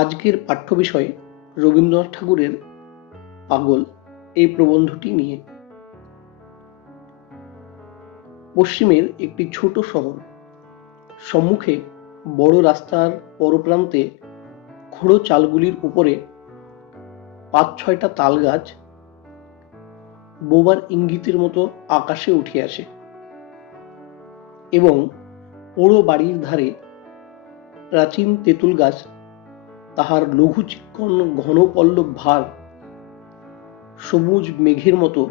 আজকের পাঠ্য বিষয় রবীন্দ্রনাথ ঠাকুরের পাগল এই প্রবন্ধটি নিয়ে। পশ্চিমের একটি ছোট শহর, সম্মুখে বড় রাস্তার পরপ্রান্তে খোঁড়ো চালগুলির উপরে ৫-৬টা তাল গাছ বোবার ইঙ্গিতের মতো আকাশে উঠে আসে এবং পোড়ো বাড়ির ধারে প্রাচীন তেঁতুল গাছ তাহার লঘু চিক্কণ ঘন পল্লব ভার সবুজ মেঘের মতো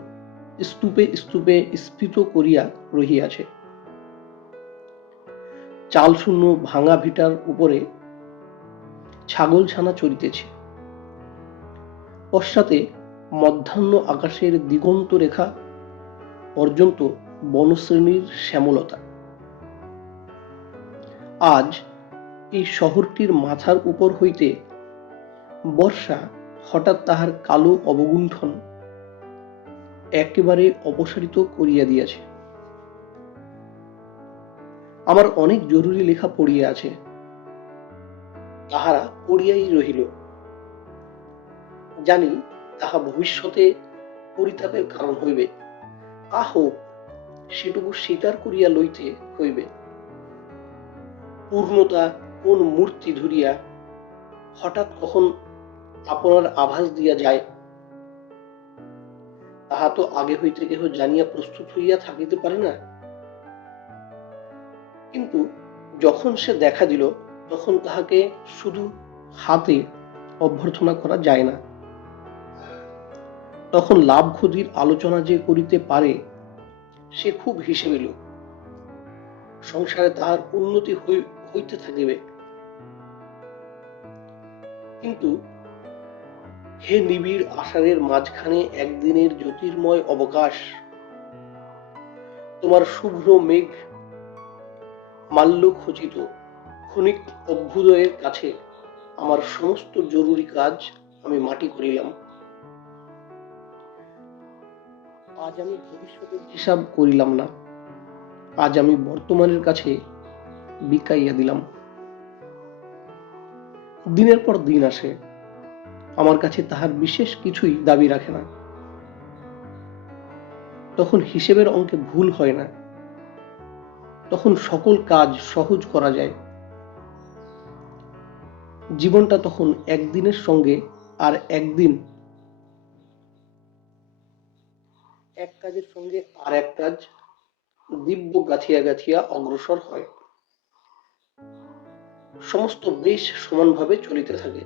স্তূপে স্তূপে স্ফীত করিয়া রহিয়াছে। চালশূন্য ভাঙা ভিটার উপরে ছাগলছানা চরিতেছে। পশ্চাতে মধ্যাহ্ন আকাশের দিগন্ত রেখা পর্যন্ত বনশ্রেণীর শ্যামলতা। আজ এই শহরটির মাথার উপর হইতে বর্ষা হঠাৎ তাহার কালো অবগুণ্ঠন একেবারে অপসারিত করিয়া দিয়াছে। আমার অনেক জরুরি লেখা পড়িয়া আছে, তাহারা পড়িয়াই রহিল। জানি তাহা ভবিষ্যতে পরিতাপের কারণ হইবে, তা হোক, সেটুকু স্বীকার করিয়া লইতে হইবে। পূর্ণতা কোন মূর্তি ধরিয়া হঠাৎ কখন আপনার আভাস দিয়া যায়, তাহা তো আগে হইতে কেহ জানিয়া প্রস্তুত হইয়া থাকিতে পারে না। কিন্তু যখন সে দেখা দিল, তখন তাহাকে শুধু হাতে অভ্যর্থনা করা যায় না। তখন লাভ ক্ষতির আলোচনা যে করিতে পারে, সে খুব হিসেবি লোক। সংসারে তাহার উন্নতি হইতে থাকিবে। কিন্তু হে নিবিড় আষাঢ়ের মাঝখানে একদিনের জ্যোতির্ময় অবকাশ, তোমার শুভ্র মেঘ মাল্য খচিত ক্ষণিক অভ্যুদয়ের কাছে আমার সমস্ত জরুরি কাজ আমি মাটি করিলাম। আজ আমি ভবিষ্যতের হিসাব করিলাম না, আজ আমি বর্তমানের কাছে বিকাইয়া দিলাম। দিনের পর দিন আসে, আমার কাছে তাহার বিশেষ কিছুই দাবি রাখে না। তখন হিসেবের অঙ্কে ভুল হয় না, তখন সকল কাজ সহজ করা যায়। জীবনটা তখন একদিনের সঙ্গে আর একদিন, এক কাজের সঙ্গে আর এক কাজ দিব্য গাঁথিয়া গাঁথিয়া অগ্রসর হয়। সমস্ত বেশ সমানভাবে চলিতে থাকে।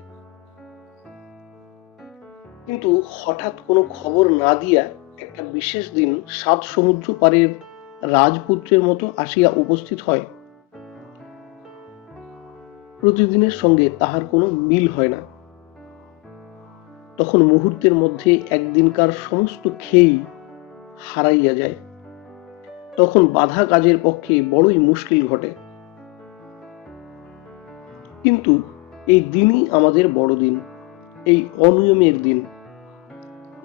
কিন্তু হঠাৎ কোনো খবর না দিয়া একটা বিশেষ দিন ৭ সমুদ্র পারের রাজপুত্রের মতো আসিয়া উপস্থিত হয়। প্রতিদিনের সঙ্গে তাহার কোনো মিল হয় না। তখন মুহূর্তের মধ্যে একদিনকার সমস্ত খেই হারাইয়া যায়। তখন বাধা কাজের পক্ষে বড়ই মুশকিল ঘটে। কিন্তু এই দিনই আমাদের বড় দিন, এই অনিয়মের দিন,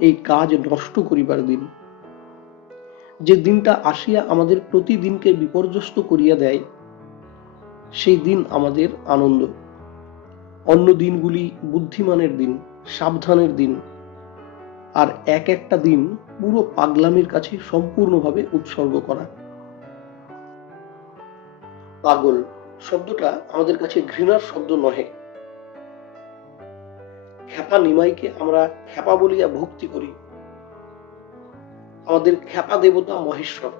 এই কাজ নষ্ট করিবার দিন। যে দিনটা আসিয়া আমাদের প্রতিদিনকে বিপর্যস্ত করিয়া দেয়, সেই দিন আমাদের আনন্দ। অন্য দিনগুলি বুদ্ধিমানের দিন, সাবধানের দিন, আর এক একটা দিন পুরো পাগলামির কাছে সম্পূর্ণভাবে উৎসর্গ করা। পাগল শব্দটা আমাদের কাছে ঘৃণার শব্দ নহে। খ্যাপা নিমাইকে আমরা খ্যাপা বলিয়া ভক্তি করি। আমাদের খ্যাপা দেবতা মহেশ্বর।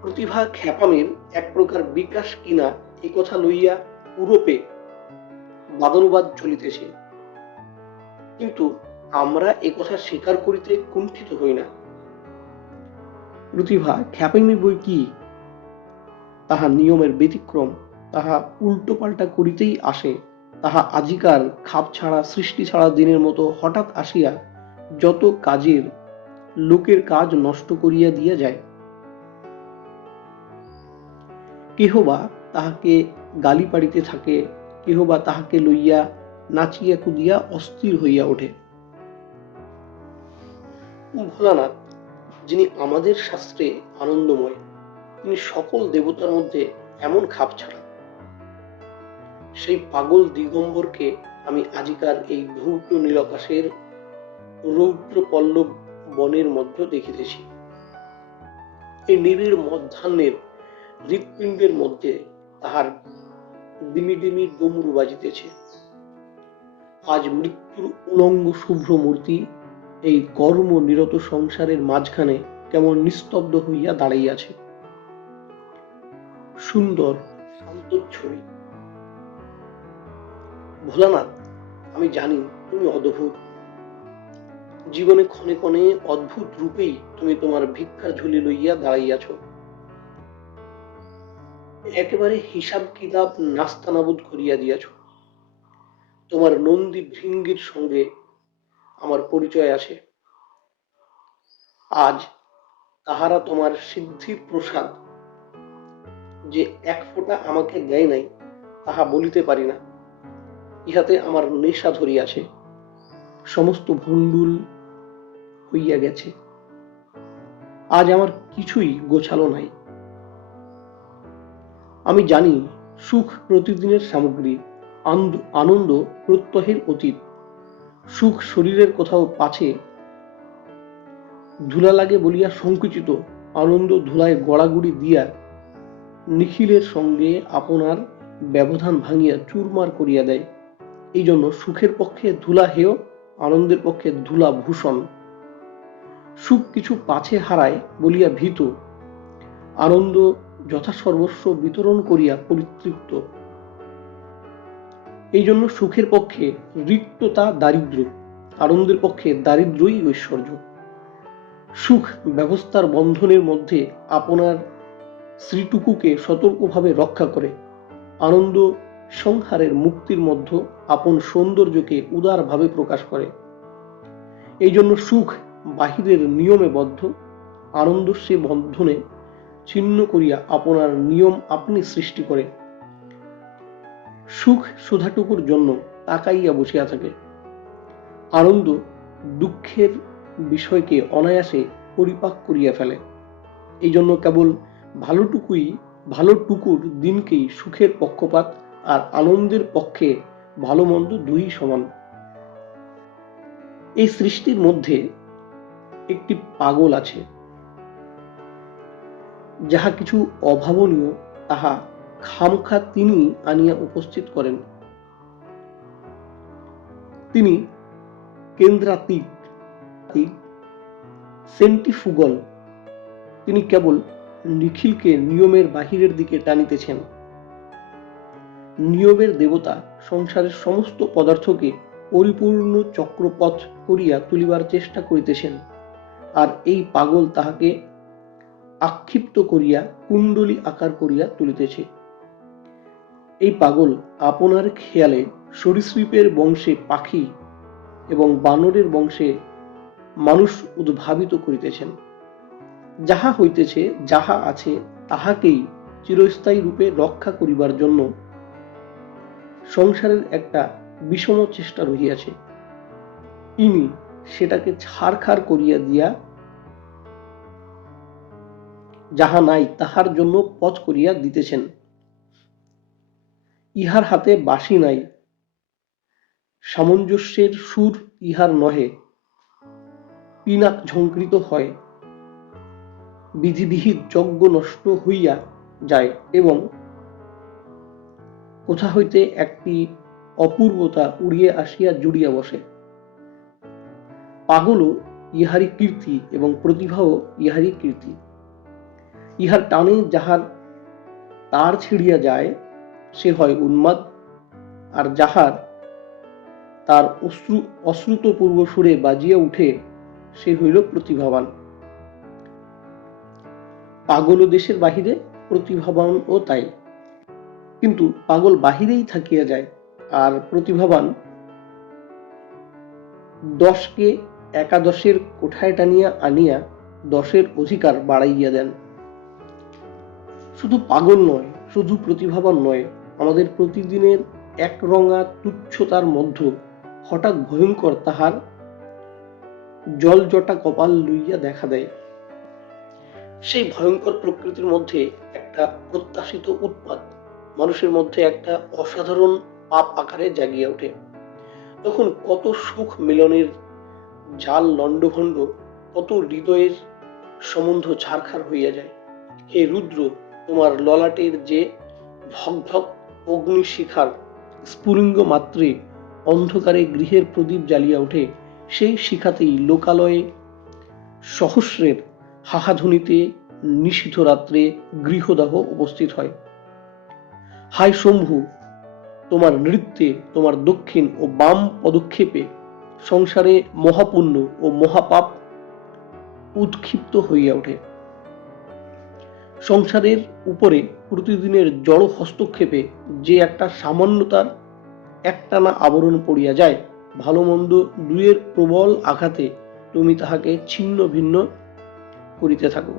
প্রতিভা খ্যাপামের এক প্রকার বিকাশ কিনা এই কথা লইয়া ইউরোপে বাদানুবাদ চলিতেছে, কিন্তু আমরা এ কথা স্বীকার করিতে কুণ্ঠিত হই না। প্রতিভা খ্যাপামি বই কি, তাহা নিয়মের ব্যতিক্রম, তাহা উল্টো পাল্টা করিতেই আসে, তাহা আজিকার খাপ ছাড়া সৃষ্টি ছাড়া দিনের মতো হঠাৎ আসিয়া যত কাজের লোকের কাজ নষ্ট করিয়া দিয়া যায়। কেহ বা তাহাকে গালি পাড়িতে থাকে, কেহ বা তাহাকে লইয়া নাচিয়া কুদিয়া অস্থির হইয়া ওঠে। ভোলানাথ, যিনি আমাদের শাস্ত্রে আনন্দময়, তিনি সকল দেবতার মধ্যে এমন খাপ ছাড়া। সেই পাগল দিগম্বরকে আমি আজিকার এই ধূর্ত নীলাকাশের রৌদ্র পল্লব বনের মধ্যে দেখিতেছি। এই নিবিড় মধ্যাহ্নের হৃৎপিণ্ডের মধ্যে তাহার ডিমি ডিমি ডমরু বাজিতেছে। আজ মৃত্যুর উলঙ্গ শুভ্র মূর্তি এই কর্ম নিরত সংসারের মাঝখানে কেমন নিস্তব্ধ হইয়া দাঁড়াইয়াছে। সুন্দর শান্ত ছবি। ভোলানাথ, আমি জানি তুমি অদ্ভুত। জীবনে ক্ষণে ক্ষণে অদ্ভুত রূপেই তুমি তোমার ভিক্ষার ঝুলি লইয়া দাঁড়াইয়াছ। একেবারে হিসাব কিতাব নাস্তানাবুদ করিয়া দিয়াছ। তোমার নন্দী ভৃঙ্গির সঙ্গে আমার পরিচয় আছে। আজ তাহারা তোমার সিদ্ধির প্রসাদ যে এক ফোঁটা আমাকে দেয় নাই তাহা বলিতে পারি না। ইহাতে আমার নেশা ধরিয়াছে, সমস্ত ভণ্ডুল হইয়া গেছে। আজ আমার কিছুই গোছালো নাই। আমি জানি সুখ প্রতিদিনের সামগ্রী, আনন্দ প্রত্যহের অতীত। সুখ শরীরের কোথাও পাছে ধুলা লাগে বলিয়া সংকুচিত, আনন্দ ধুলায় গড়াগড়ি দিয়া নিখিলের সঙ্গে আপনার ব্যবধান ভাঙিয়া চুরমার করিয়া দেয়। এই জন্য সুখের পক্ষে ধুলা হেয়, আনন্দের পক্ষে ধুলা ভূষণ। সুখ কিছু পাছে হারায় বলিয়া ভীত, আনন্দ যথাসর্বস্ব বিতরণ করিয়া পরিতৃপ্ত। এই জন্য সুখের পক্ষে রিক্ততা দারিদ্র, আনন্দের পক্ষে দারিদ্রই ঐশ্বর্য। সুখ ব্যবস্থার বন্ধনের মধ্যে আপনার শ্রীটুকুকে সতর্কভাবে রক্ষা করে, আনন্দ সংহারের মুক্তির মধ্যে আপন সৌন্দর্যকে উদারভাবে প্রকাশ করে। এই জন্য সুখ বাহিরের নিয়মে বদ্ধ, আনন্দ সে বন্ধনে ছিন্ন করিয়া আপনার নিয়ম আপনি সৃষ্টি করে। সুখ সুধাটুকুর জন্য তাকাইয়া বসিয়া থাকে, আনন্দ দুঃখের বিষয়কে অনায়াসে পরিপাক করিয়া ফেলে। এই জন্য কেবল ভালোটুকুর দিনকেই সুখের পক্ষপাত, আর আনন্দের পক্ষে ভালো মন্দ দুই সমান। এই সৃষ্টির মধ্যে একটি পাগল আছে, যাহা কিছু অভাবনীয় তাহা খামখা তিনি আনিয়া উপস্থিত করেন। তিনি কেন্দ্রাতীত, সেন্টিফুগল। তিনি কেবল নিখিলকে নিয়মের বাহিরের দিকে টানিতেছেন। নিয়মের দেবতা সংসারের সমস্ত পদার্থকে পরিপূর্ণ চক্রপথ করিয়া তুলিবার চেষ্টা করিতেছেন, আর এই পাগল তাহাকে আক্ষিপ্ত করিয়া কুণ্ডলী আকার করিয়া তুলিতেছে। এই পাগল আপনার খেয়ালে সরীসৃপের বংশে পাখি এবং বানরের বংশে মানুষ উদ্ভাবিত করিতেছেন। যাহা হইতেছে, যাহা আছে, তাহাকেই চিরস্থায়ী রূপে রক্ষা করিবার জন্য সংসারের একটা বিষম চেষ্টা রহিয়াছে। ইনি সেটাকে ছাড়খাড় করিয়া দিয়া যাহা নাই তাহার জন্য পথ করিয়া দিতেছেন। ইহার হাতে বাঁশি নাই, সামঞ্জস্যের সুর ইহার নহে, পিনাক ঝঙ্কৃত হয়, বিধিবিহিত যজ্ঞ নষ্ট হইয়া যায় এবং কোথা হইতে একটি অপূর্বতা উড়িয়ে আসিয়া জুড়িয়া বসে। পাগলও ইহারই কীর্তি এবং প্রতিভাও ইহারই কীর্তি। ইহার টানে যাহার তার ছিড়িয়া যায় সে হয় উন্মাদ, আর যাহার তার অশ্রুতপূর্ব সুরে বাজিয়া উঠে সে হইল প্রতিভাবান। পাগল দেশের বাহিরে, প্রতিভাবান ও তাই। কিন্তু পাগল বাহিরেই থাকিয়া যায়, আর প্রতিভাবান 10কে একাদশের কোঠায় টানিয়া আনিয়া 10-এর অধিকার বাড়াইয়া দেন। শুধু পাগল নয়, শুধু প্রতিভাবান নয়, আমাদের প্রতিদিনের একরঙা তুচ্ছতার মধ্যে হঠাৎ ভয়ঙ্কর তাহার জলজটা কপাল লইয়া দেখা দেয়। সেই ভয়ঙ্কর প্রকৃতির মধ্যে একটা প্রত্যাশিত উৎপাত, মানুষের মধ্যে একটা অসাধারণ পাপ আকারে জাগিয়ে ওঠে। তখন কত সুখ মিলনের জাল লণ্ডভণ্ড, কত হৃদয়ের সম্বন্ধ ছারখার হইয়া যায়। হে রুদ্র, তোমার ললাটের যে ভগভগ অগ্নিশিখার স্ফুলিঙ্গ মাত্রে অন্ধকারে গৃহের প্রদীপ জ্বালিয়া ওঠে, সেই শিখাতেই লোকালয়ে সহস্রের হাহাধ্বনিতে নিশীথ রাত্রে গৃহদাহ উপস্থিত হয়। হায় শম্ভু, তোমার নৃত্যে, তোমার দক্ষিণ ও বাম পদক্ষেপে সংসারে মহাপুণ্য ও মহাপাপ উৎক্ষিপ্ত হইয়া ওঠে। সংসারের উপরে প্রতিদিনের জড় হস্তক্ষেপে যে একটা সামান্যতার একটানা আবরণ পড়িয়া যায়, ভালো মন্দ দুয়ের প্রবল আঘাতে তুমি তাহাকে ছিন্ন ভিন্ন করিতে থাকো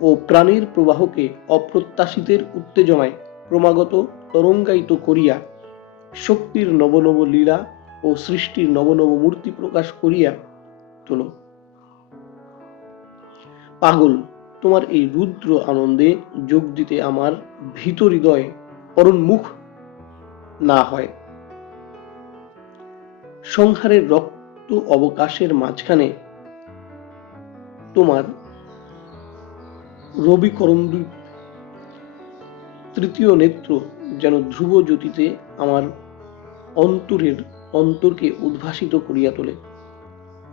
ও প্রাণীর প্রবাহকে অপ্রত্যাশিতের উত্তেজনায় ক্রমাগত তরঙ্গায়িত করিয়া শক্তির নব নব লীলা ও সৃষ্টির নব নব মূর্তি প্রকাশ করিয়া তোলো। পাগল, তোমার এই রুদ্র আনন্দে যোগ দিতে আমার ভীত হৃদয় অরুণমুখ না হয়। সংহারের রক্ত অবকাশের মাঝখানে তোমার রবিকরন্দীপ তৃতীয় নেত্র যেন ধ্রুব জ্যোতিতে আমার অন্তরকে উদ্ভাসিত করিয়া তোলে।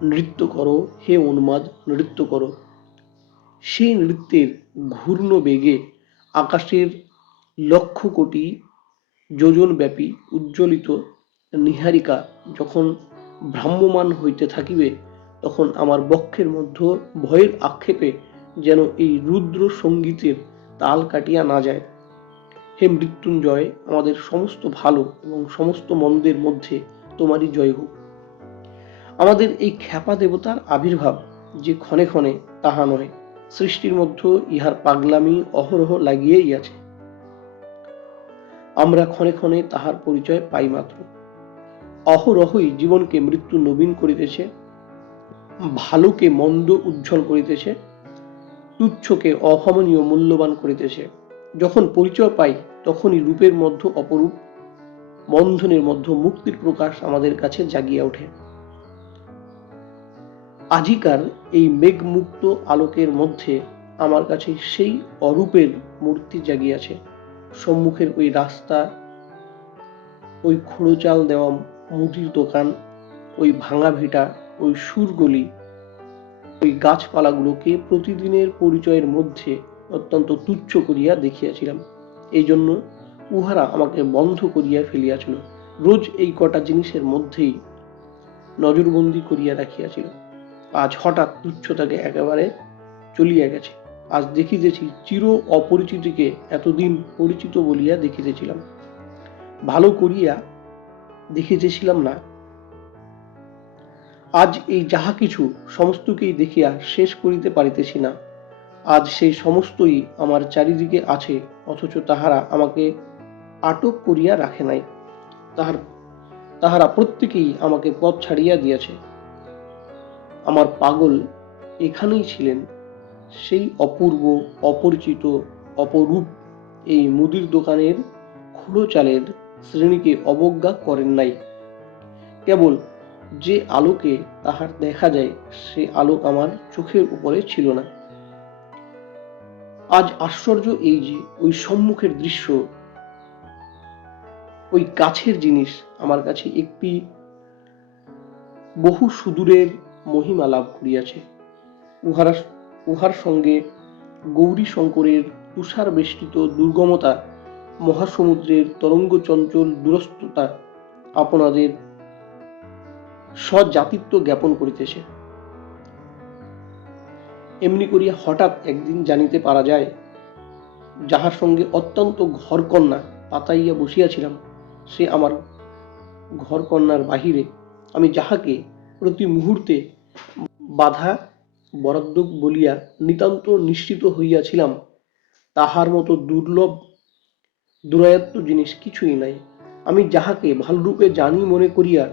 নৃত্য করো হে উন্মাদ, নৃত্য করো। সেই নৃত্যের ঘূর্ণ বেগে আকাশের লক্ষ কোটি যোজনব্যাপী উজ্জ্বলিত নীহারিকা যখন ভ্রাম্যমান হইতে থাকিবে, তখন আমার বক্ষের মধ্য ভয়ের আক্ষেপে যেন এই রুদ্র সঙ্গীতের তাল কাটিয়া না যায়। হে মৃত্যুঞ্জয়, আমাদের সমস্ত ভালো এবং সমস্ত মন্দের মধ্যে তোমারই জয় হোক। আমাদের এই খ্যাপা দেবতার আবির্ভাব যে ক্ষণে ক্ষণে, তাহা নয়, সৃষ্টির মধ্যে ইহার পাগলামি অহরহ লাগিয়েই আছে। আমরা ক্ষণে ক্ষণে তাহার পরিচয় পাই মাত্র। অহরহই জীবনকে মৃত্যু নবীন করিতেছে, ভালোকে মন্দ উজ্জ্বল করিতেছে, তুচ্ছকে অভাবনীয় মূল্যবান করিতেছে। যখন পরিচয় পাই, তখনই রূপের মধ্যে অপরূপ, বন্ধনের মধ্যে মুক্তির প্রকাশ আমাদের কাছে জাগিয়া ওঠে। আজিকার এই মেঘমুক্ত আলোকের মধ্যে আমার কাছে সেই অরূপের মূর্তি জাগিয়াছে। সম্মুখের ওই রাস্তা, ওই খোড়োচাল দেওয়া মুদির দোকান, ওই ভাঙা ভিটা, ওই সুরগলি, ওই গাছপালাগুলোকে প্রতিদিনের পরিচয়ের মধ্যে অত্যন্ত তুচ্ছ করিয়া দেখিয়াছিলাম। এই জন্য উহারা আমাকে বন্ধ করিয়া ফেলিয়াছিল। রোজ এই কটা জিনিসের মধ্যেই নজরবন্দি করিয়া রাখিয়াছিল। আজ হঠাৎ তুচ্ছতাকে একেবারে চলিয়া গেছে। আজ দেখিতেছি চির অপরিচিতকে এতদিন পরিচিত বলিয়া দেখিতেছিলাম, ভালো করিয়া দেখিতেছিলাম না। আজ এই যাহা কিছু সমস্তকেই দেখিয়া শেষ করিতে পারিতেছি না। আজ সেই সমস্তই আমার চারিদিকে আছে, অথচ তাহারা আমাকে আটক করিয়া রাখে নাই। তাহারা প্রত্যেকেই আমাকে পথ ছাড়িয়া দিয়াছে। আমার পাগল এখানেই ছিলেন, সেই অপূর্ব, অপরিচিত, অপরূপ এই মুদির দোকানের খুড়ো চালের শ্রেণীকে অবজ্ঞা করেন নাই। কেবল যে আলোকে তাহার দেখা যায়, সে আলো আমার চোখের উপরে ছিল না। আজ আশ্চর্য এই যে ওই সম্মুখের দৃশ্য, ওই কাছের জিনিস আমার কাছে একটি বহু সুদূরের মহিমা লাভ করিয়াছে। উহার সঙ্গে গৌরী শঙ্করের তুষার বেষ্টিত দুর্গমতা, মহাসমুদ্রের তরঙ্গ চঞ্চল দূরস্থতা আপনাদের স্বজাতিত্ব জ্ঞাপন করিতেছে। এমনি করিয়া হঠাৎ একদিন জানিতে পারা যায়, যাহার সঙ্গে অত্যন্ত ঘরকন্যা পাতাইয়া বসিয়াছিলাম, সে আমার ঘরকন্যার বাহিরে। আমি যাহাকে প্রতি মুহূর্তে বাধা বরাদ্দ বলিয়া নিতান্ত নিশ্চিত হইয়াছিলাম, তাহার মতো দুর্লভ দুরায়ত্ত জিনিস কিছুই নাই। আমি যাহাকে ভালরূপে জানি মনে করিয়া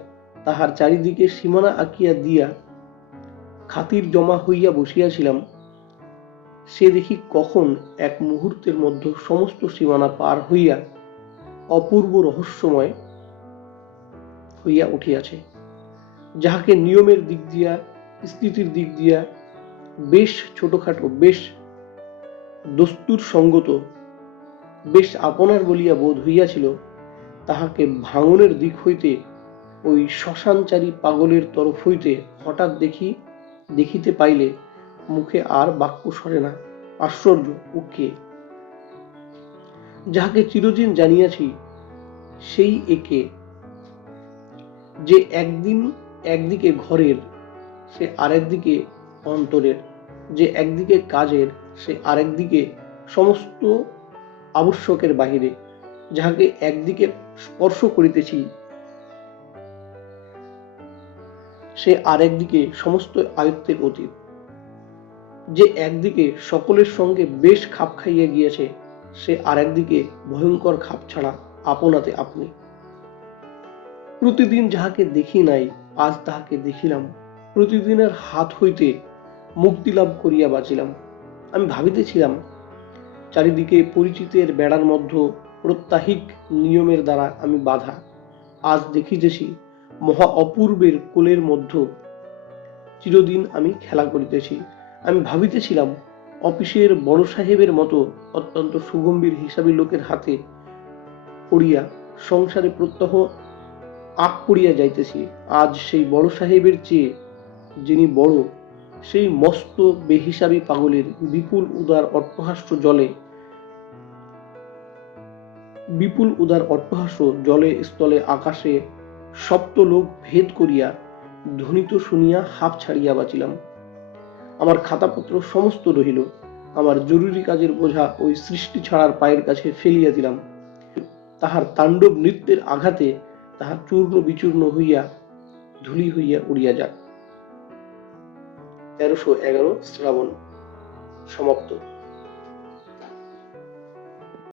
তাহার চারিদিকে সীমানা আঁকিয়া দিয়া খাতির জমা হইয়া বসিয়াছিলাম, সে দেখি কখন এক মুহূর্তের মধ্যে সমস্ত সীমানা পার হইয়া অপূর্ব রহস্যময় হইয়া উঠিয়াছে, যাহাকে নিয়মের দিক দিয়া, স্থিতির দিক দিয়া বেশ ছোটখাটো, বেশ দস্তুর সঙ্গত, বেশ আপনার বলিয়া বোধ হইয়াছিল, তাহাকে ভাঙনের দিক হইতে ওই শ্মশানচারী পাগলের তরফ হইতে হঠাৎ দেখিতে পাইলে মুখে আর বাক্য সরে না। আশ্চর্য, ও কে? যাহাকে চিরদিন জানিয়াছি সেই একে, যে একদিন একদিকে ঘরের, সে আরেকদিকে অন্তরের, যে একদিকে কাজের, সে আরেকদিকে সমস্ত আবশ্যকের বাহিরে, যাহাকে একদিকে স্পর্শ করিতেছি, সে আরেকদিকে সমস্ত আয়ত্তের অতীত, যে একদিকে সকলের সঙ্গে বেশ খাপ খাইয়া গিয়েছে, সে আরেকদিকে ভয়ঙ্কর খাপ ছাড়া আপনাতে আপনি। প্রতিদিন যাহাকে দেখি নাই, আজ তাহাকে দেখিলাম, প্রতিদিনের হাত হইতে মুক্তি লাভ করিয়া বাঁচিলাম। আমি ভাবিতেছিলাম চারিদিকে পরিচিতের বেড়ার মধ্যে প্রত্যাহিক নিয়মের দ্বারা আমি বাধা, আজ দেখিতেছি মহা অপূর্বের কোলের মধ্যে চিরদিন আমি খেলা করিতেছি। আমি ভাবিতেছিলাম অফিসের বড় সাহেবের মতো অত্যন্ত সুগম্ভীর হিসাবী লোকের হাতে পড়িয়া সংসারে প্রত্যহ আগ পড়িয়া যাইতেছি, আজ সেই বড় সাহেবের চেয়ে যিনি বড়, সেই মস্ত বেহিসাবী পাগলের বিপুল উদার অট্টহাস্য জলে স্থলে আকাশে সপ্তলোক ভেদ করিয়া ধ্বনিত শুনিয়া হাঁপ ছাড়িয়া বাঁচিলাম। আমার খাতাপত্র সমস্ত রহিল, আমার জরুরি কাজের বোঝা ওই সৃষ্টি ছাড়ার পায়ের কাছে ফেলিয়া দিলাম। তাহার তাণ্ডব নৃত্যের আঘাতে তাহা চূর্ণ বিচূর্ণ হইয়া ধূলি হইয়া উড়িয়া যাক। 1311 শ্রাবণ সমাপ্ত।